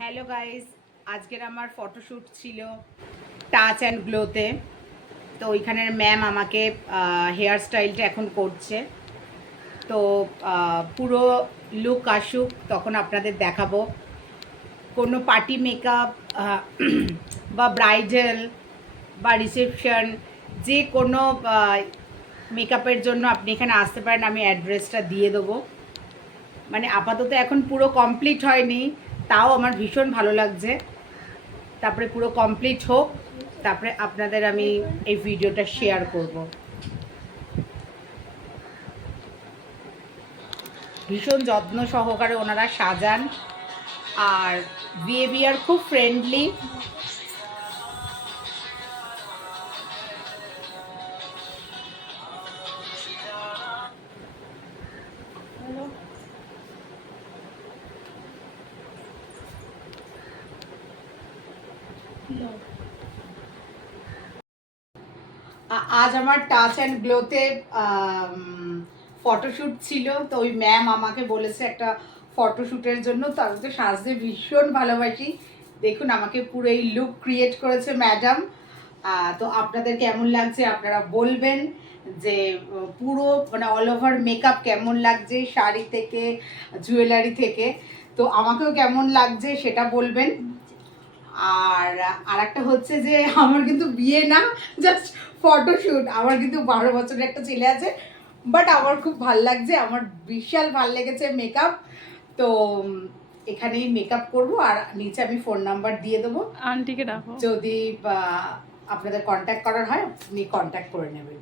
Hello guys, আজকের আমার photoshoot ছিল টাচ অ্যান্ড গ্লোতে। তো ওইখানের ম্যাম আমাকে হেয়ার স্টাইলটা এখন করছে। তো পুরো লুক আসুক তখন আপনাদের দেখাবো। কোনো পার্টি মেকআপ বা ব্রাইডাল বা রিসেপশন, যে কোনো মেকআপের জন্য আপনি এখানে আসতে পারেন। আমি অ্যাড্রেসটা দিয়ে দেবো। মানে আপাতত এখন পুরো কমপ্লিট হয়নি, তাও আমার ভীষণ ভালো লাগছে। তারপরে পুরো কমপ্লিট হোক, তারপরে আপনাদের আমি এই ভিডিওটা শেয়ার করব। ভীষণ যত্ন সহকারে ওনারা সাজান, আর বিহেভিয়ার খুব ফ্রেন্ডলি। আজ আমার টাচ অ্যান্ড গ্লোতে ফটোশ্যুট ছিল। তো ওই ম্যাম আমাকে বলেছে একটা ফটোশ্যুটের জন্য। তো আমি তো সাজতে ভীষণ ভালোবাসি। দেখুন আমাকে পুরো এই লুক ক্রিয়েট করেছে ম্যাডাম। তো আপনাদের কেমন লাগছে আপনারা বলবেন, যে পুরো মানে অল ওভার মেকআপ কেমন লাগছে, শাড়ি থেকে জুয়েলারি থেকে। তো আমাকেও কেমন লাগছে সেটা বলবেন। আর একটা হচ্ছে যে আমার কিন্তু বিয়ে না, জাস্ট ফটোশ্যুট। আমার কিন্তু 12 বছরের একটা ছেলে আছে, বাট আমার খুব ভাল লাগছে, আমার বিশাল ভাল লেগেছে মেকআপ। তো এখানেই মেকআপ করব, আর নিচে আমি ফোন নাম্বার দিয়ে দেবো, আন্টিকে ডাকো। যদি আপনাদের কন্ট্যাক্ট করার হয় আপনি কন্ট্যাক্ট করে নেবেন।